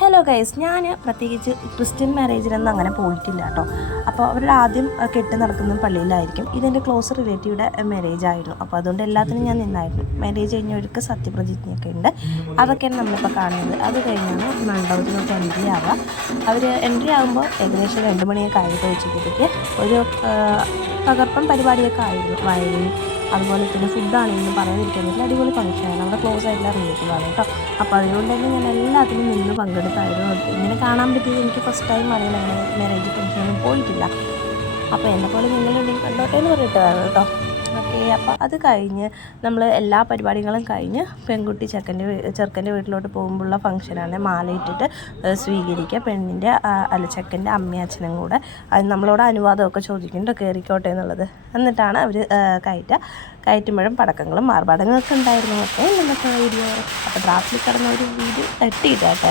Hello guys, ഞാൻ പ്രത്യേകിച്ച് Christian മാരേജിനൊന്നും അങ്ങനെ പോയിട്ടില്ല കേട്ടോ. അപ്പോൾ അവരുടെ ആദ്യം കെട്ട് നടക്കുന്നത് പള്ളിയിലായിരിക്കും. ഇതെൻ്റെ ക്ലോസ് റിലേറ്റീവുടെ മാരേജ് ആയിരുന്നു. അപ്പോൾ അതുകൊണ്ട് എല്ലാത്തിനും ഞാൻ നിന്നായിരുന്നു. മാരേജ് കഴിഞ്ഞവർക്ക് സത്യപ്രതിജ്ഞയൊക്കെ ഉണ്ട്. അതൊക്കെയാണ് നമ്മളിപ്പോൾ കാണുന്നത്. അത് കഴിഞ്ഞാണ് മണ്ഡപത്തിലോട്ട് എൻട്രി ആവുക. അവർ എൻട്രി ആകുമ്പോൾ ഏകദേശം 2 മണിയൊക്കെ ആയിട്ട് ഉച്ചയ്ക്ക് ഒരു തകർപ്പൻ പരിപാടിയൊക്കെ ആയിരുന്നു. വയലിൻ അതുപോലെ തന്നെ ഫുഡാണെങ്കിലും പറയാതിരിക്കാൻ പറ്റില്ല. അടിപൊളി ഫംഗ്ഷനാണ്. നമ്മുടെ ക്ലോസ് ആയിട്ടുള്ള റിലേറ്റീവാണ് കേട്ടോ. അപ്പോൾ അതുകൊണ്ട് തന്നെ ഞാൻ എല്ലാത്തിനും നിന്ന് പങ്കെടുത്തായിരുന്നു. ഇങ്ങനെ കാണാൻ പറ്റിയത് എനിക്ക് ഫസ്റ്റ് ടൈം ആണ്. അങ്ങനെ മാരേജ് ഫംഗ്ഷനൊന്നും പോയിട്ടില്ല. അപ്പോൾ എന്നെപ്പോലെ നിങ്ങളുണ്ടെങ്കിൽ കണ്ടോട്ടെ എന്ന് പറഞ്ഞിട്ടതാണ് കേട്ടോ. ഓക്കെ, അപ്പോൾ അത് കഴിഞ്ഞ് നമ്മൾ എല്ലാ പരിപാടികളും കഴിഞ്ഞ് പെൺകുട്ടി ചെറുക്കൻ്റെ വീട്ടിലോട്ട് പോകുമ്പോഴുള്ള ഫംഗ്ഷനാണ്. മാലയിട്ടിട്ട് സ്വീകരിക്കുക പെണ്ണിൻ്റെ ചെക്കൻ്റെ അമ്മയും അച്ഛനും കൂടെ. അത് നമ്മളോട് അനുവാദമൊക്കെ ചോദിക്കുന്നുണ്ടോ കയറിക്കോട്ടെ എന്നുള്ളത്. എന്നിട്ടാണ് അവർ കയറ്റുമ്പോഴും പടക്കങ്ങളും മാർപാടങ്ങളൊക്കെ ഉണ്ടായിരുന്നു. ഓക്കെ, ഇന്നത്തെ വീഡിയോ അപ്പോൾ ഡ്രാഫ്റ്റിൽ കിടന്ന ഒരു വീഡിയോ തട്ടിയിട്ടാട്ടോ.